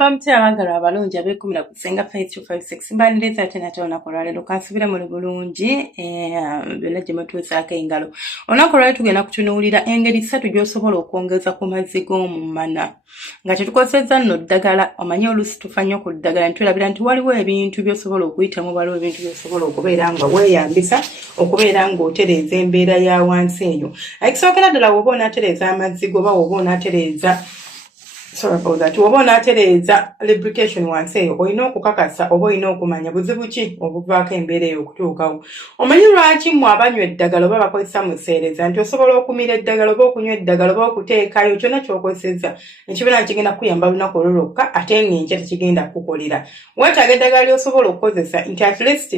Mbagamba mti abagala abalungi abeekumira ku Senga 5256 mbaniriza ate nate olunaku lwaleero kansubire muli bulungi byonna gye mutuusaako engalo. Olunaku lwaleero tugenda kutunuulira engeri 3 gy'osobola okwongeza ku mazzi g'omumana nga tetukozesezza nno ddagala. Omanyi oluusi tufa nnyo ku ddagala ne tulabira nti waliwo ebintu by'osobola okuyitamu, waliwo ebintu by'osobola okubeera nga weeyambisa okubeera ng'otereeza embeera ya wansi eyo. Ekisookera ddala woba onaatereeza amazzi go oba woba onaatereeza woba onaatereeza lubrication wansi eyo olina okukakasa oba olina okumanya buzibu ki obuvaako embeera eyo okutuukawo. Omanyi lwaki mmwe abanywa eddagala oba bakozesa museereza nti osobola okumira eddagala oba okunywa eddagala oba okuteekayo kyonna ky'okozesezza ekibeera kigenda kuyamba lunaku olwo lwokka ate ng'enkya tekigenda kukolera. Weetaaga eddagala ly'osobola okukozesa nti at least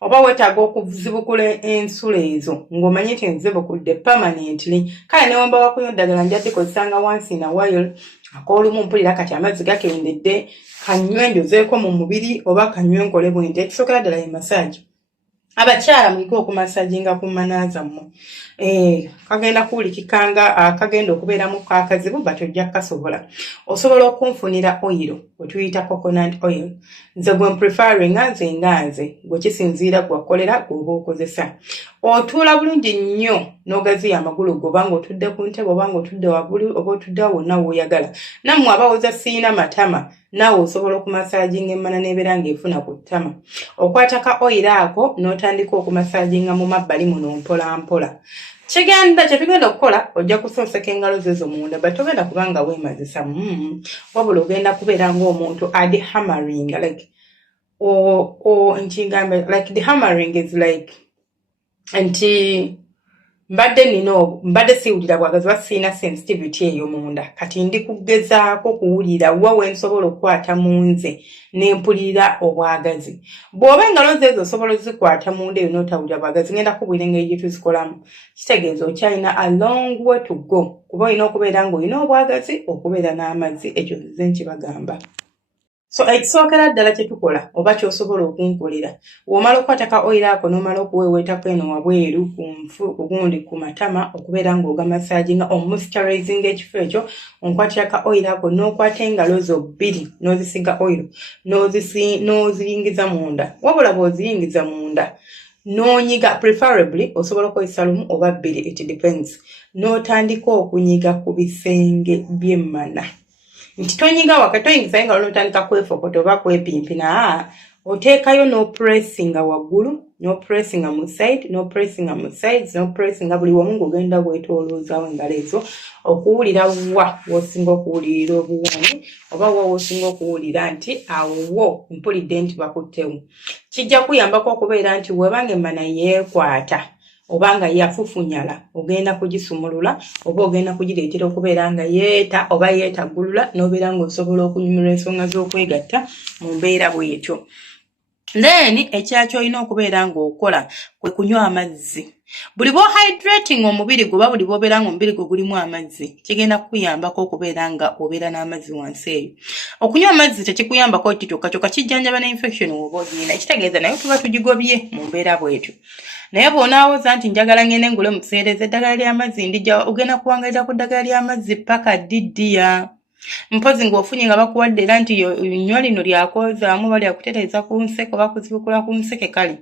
oba weetaaga okuzibukula ensula ezo ng'omanyi nti nzibukudde permanently. Kale newamba wakunywa eddagala njadde kozesanga once in a while ak'olumu mpulira kati amazzi gakendedde kanywe njozeeko mu mubiri oba kanywe nkole bwente. Ekisookera ddala ye massage. Abakyala muyige okumassajinga ku manaaza mmwe. Kagenda kuwulikikanga akagenda okubeeramu kaakazibu but ojja kukasobola. Osobola okunfunira oil wetuyita coconut oil. Nze gwe preferringa nze gwe kisinziira gwakolera gw'oba okozesa. Otuula bulungi nnyo n'ogaziya amagulu go oba ng'otudde ku ntebe oba ng'otudde waggulu oba otudde wonna w'oyagala. Nammwe abawoza siina matama naawe osobola okumasaajinga emmana n'ebeera ng'efuna ku ttama. Okwataka oil ako n'otandika okumasaajinga mu mabbali muno mpola mpola. Kyetugenda okukola ojja kusooseka engalo zo munda but togenda kubanga weemazisa. Wabula ogenda kubeera ng'omuntu adi hammering like like the hammering is like nti mbadde siwulira bwagazi basiina sensitivity eyo munda kati ndi kugezaako kuwulira wa wensobola okukwata mu nze n'empulira obwagazi. Bw'oba engalo zeezo osobola ozikwata munda eyo n'otawulira bwagazi ngenda kubwira engeri gye tuzikolamu kitegeeza okyalina a long way to go kuba olina okubeera ng'olina obwagazi okubeera n'amazzi ekyo nze nkibagamba. So ekisookera ddala kye tukola oba ky'osobola okunkolera w'omala okukwataka oil ako n'omala okuweeweetako eno wabweru ku gundi ku matama okubeera ng'ogamasaajinga omoisturizing ekifo ekyo onkwatiraka oil ako n'okwata engalo zo bbiri n'ozisiga oil n'oziringiza munda. Wabula bw'oziringiza munda n'onyiga preferably osobola okukozesa lumu oba bbiri it depends n'otandika okunyiga ku bisenge by'emmana. Nti tonyiga wakati toyingiza engalo n'otandika kwefokota oba kwepimpina oteekayo n'opressinga waggulu n'opressinga mu side n'opressinga mu sides n'opressinga buli wamu ng'ogenda bwetooloozaawo engalo ezo okuwulira wa w'osinga okuwulirira obuwoomi oba wa w'osinga okuwulira nti awo mpulidde nti bakuttewo. Kijja kuyambako okubeera nti webanga emmana yeekwata obanga yafufunyala ogenda kugisumulula oba ogenda kugireetera okubeera nga yeeta oba yeetaggulula n'obeera ng'osobola okunyumirwa ensonga z'okwegatta mu mbeera bw'etyo. Then ekyakyo olina okubeera ng'okola kwe kunywa amazzi. Buli bw'ohydrating omubiri gwo oba buli bw'obeera ng'omubiri gwo gulimu amazzi kigenda kukuyambako okubeera nga obeera n'amazzi wansi eyo. Okunywa amazzi tekikuyambako kyokka kijjanjaba n'infection w'oba ogirina ekitegeeza naye tuba tugigobye mu mbeera bw'etyo. Naye bw'onaawoza nti njagala ngende ngule museereza eddagala ly'amazzi ndijja ogenda kuwangalira ku ddagala ly'amazzi paka diddiya. Mpozi ng'ofunye nga bakuwadde era nti nnywa lino lyakozaamu oba lyakutereeza ku nseke oba kuzibukula ku nseke kale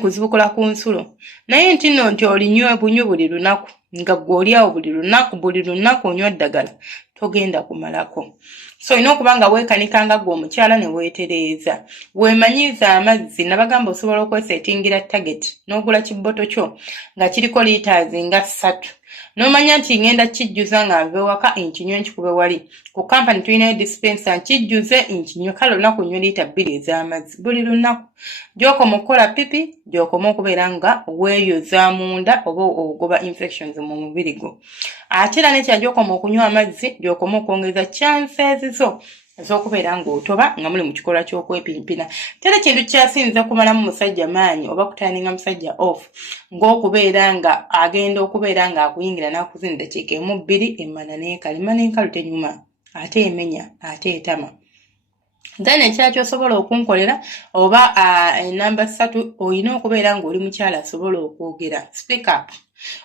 kuzibukula ku nsulo. Naye nti nno nti olinywa bunywi buli lunaku nga gw'oliawo buli lunaku onywa ddagala togenda kumalako. So olina okuba nga weekanikanga gwe omukyala ne weetereeza. Weemanyiiza amazzi nabagamba osobola okweseetingira target n'ogula kiboto kyo nga kiriko liiters nga 3. N'omanya nti ngenda kijjuza nga nva ewaka enkinywe nkikube wali. Ku kampani tulinayo dispenser nkijjuze enkinywe kale olunaku nywa liita 2 ez'amazzi buli lunaku. Gy'okoma okukola pipi gy'okoma okubeera nga weeyoza munda oba ogoba infections mu mubiri gwo. Ate era n'ekya gy'okoma okunywa amazzi gy'okoma okwongeza chances zo ez'okubeera ng'otoba nga muli mu kikolwa ky'okwepimpina. Tera kintu kyasinza kumalamu musajja maanyi oba kutandinga musajja off ng'okubeera nga agenda okubeera ng'akuyingira n'akuzina eddakiika 1-2 emmana n'enkalu tenyuma ate emenya ate etama. Then ekyakyo osobola okunkolera oba enamba 3 olina okubeera ng'oli mukyala asobola okwogera. Speak up.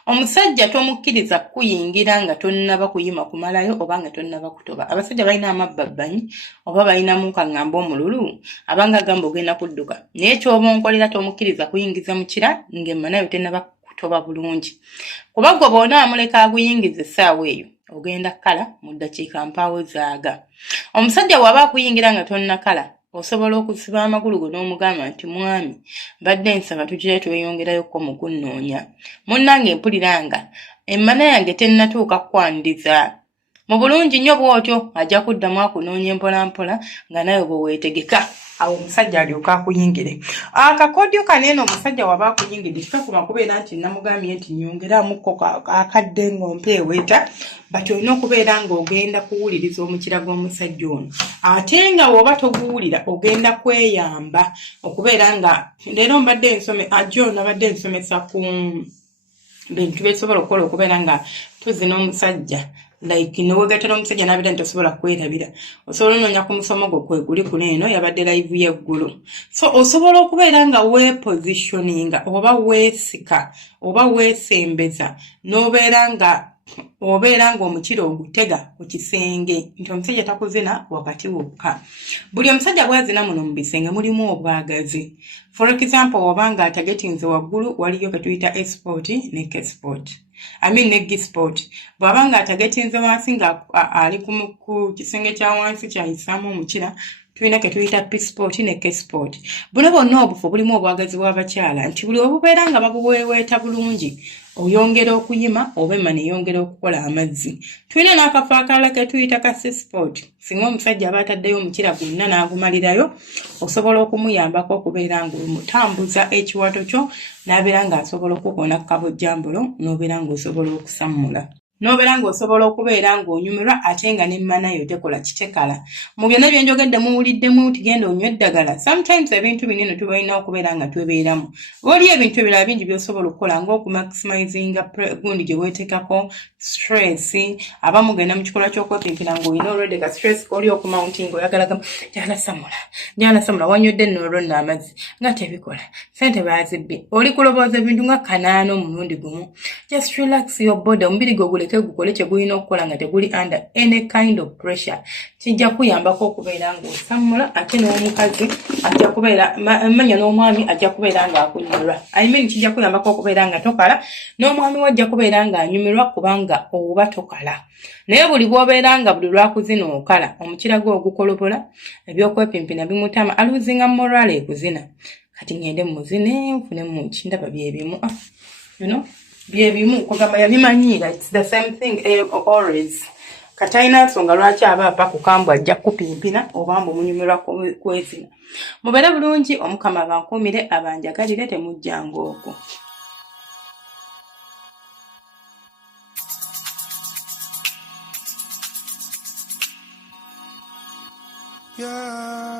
Omusajja tomukkiriza kuyingira nga tonnaba kuyima kumalayo oba nga tonnaba kutoba. Abasajja balina amabbabbanyi oba balinamu kaŋŋamba omululu abanga agamba ogenda kudduka. Naye ky'oba onkolera tomukkiriza kuyingiza mu kira ng'emma nayo tennaba kutoba bulungi. Kuba gwe bw'onaamuleka aguyingiza essaawa eyo ogenda kala mu ddakiika mpaawo zaaga. Omusajja bw'aba akuyingira nga tonnakala osobola okusiba amagulu go n'omugamba nti mwami badde nsaba tugire tweyongerayokko mu kunnoonya. Munnange mpulira nga emmana yange tennatuuka kwandiza. Mu bulungi nnyo bw'otyo ajja kuddamu akunoonya mpolampola nga nawe bwe weetegeka. Awo omusajja alyoka akuyingire. Akakodyo kaneeno omusajja waba akuyingidde kikakuma kubeera nti namugambye nti nyongeramukko akadde ng'ompeeweeta bati olina okubeera ng'ogenda kuwuliriza omukira gw'omusajja ono. Ate nga woba toguwulira ogenda kweyamba okubeera nga leero mbadde nsome ajjo nabadde nsomesa ku bintu byesobola okukola okubeera nga tuzina omusajja like nowegatera omusajja n'abeera nti osobola kwerabira. Osobola onoonya ku musomo gwo kwe guli kuno eno yabadde live y'eggulu. So osobola okubeera nga weepositioninga oba weesika oba weesembeza n'obeera nga omukiro ogutega ku kisenge nti omusajja takuzina wakati wokka. Buli omusajja bw'azina muno mu bisenge mulimu obwagazi. For example obanga atagetinze waggulu waliyo ketuyita export ne kesport. Ne gisport. Bw'abanga atagetinze wansi nga ali ku kisenge kya wansi kyayisaamu omukira tulina ketuyita p-sport ne k-sport. Buno bonna obufu bulimu obwagazi bw'abakyala nti buli obubeera nga babuweeweeta bulungi oyongera okuyima oba emma neyongera okukola amazzi. Tulina n'akafo akalala ketuyita ka c-sport. Singa omusajja aba ataddeyo omukira gwonna n'agumalirayo osobola okumuyambako okubeera ng'omutambuza ekiwato kyo n'abeera ng'asobola okukona kabojjambulo n'obeera ng'osobola okusammula. N'obeera ng'osobola okubeera ng'onyumirwa ate nga n'emma nayo tekola kitekala. Mu byonna bye njogedde muwuliddemu nti genda onywe eddagala. Sometimes ebintu binene tubalina okubeera nga twebeeramu. Oli ebintu ebirala bingi by'osobola okukola ng'okumaximizinga gundi gye weetekako stress. Abamu genda mu kikolwa ky'okwepimpira ng'olina already ka stress k'oli okumounting oyagalaga gyalasamula wanywedde nnoolwo nno amazzi nga tebikola. Ssente baazibbye. Oli kulowooza ebintu nga 8 omulundi gumu. Just relax your body. Omubiri gwo gukole kye gulina okukola nga teguli under any kind of pressure. Kijja kuyambako okubeera ng'osammula ate n'omukazi ajja kubeera manya n'omwami ajja kubeera ng'akunyumirwa. Kijja kuyambako okubeera nga tokala n'omwami we ajja kubeera ng'anyumirwa kubanga oba tokala. Naye buli bw'obeera nga buli lwakuzina okala omukira gwo ogukolobola ebyokwepimpina bimutama aluzinga morale ekuzina. Kati ngende muzine nfune muki ndaba byebimu. Byebimu kugamba yabimanyiira. It's the same thing always. Katayina nsonga lwaki aba apa kukambwa ajja kupimpina oba munyumirwa kwezina. Mubeere bulungi omukama abankuumire abanjagalire temujjanga okwo. Yeah.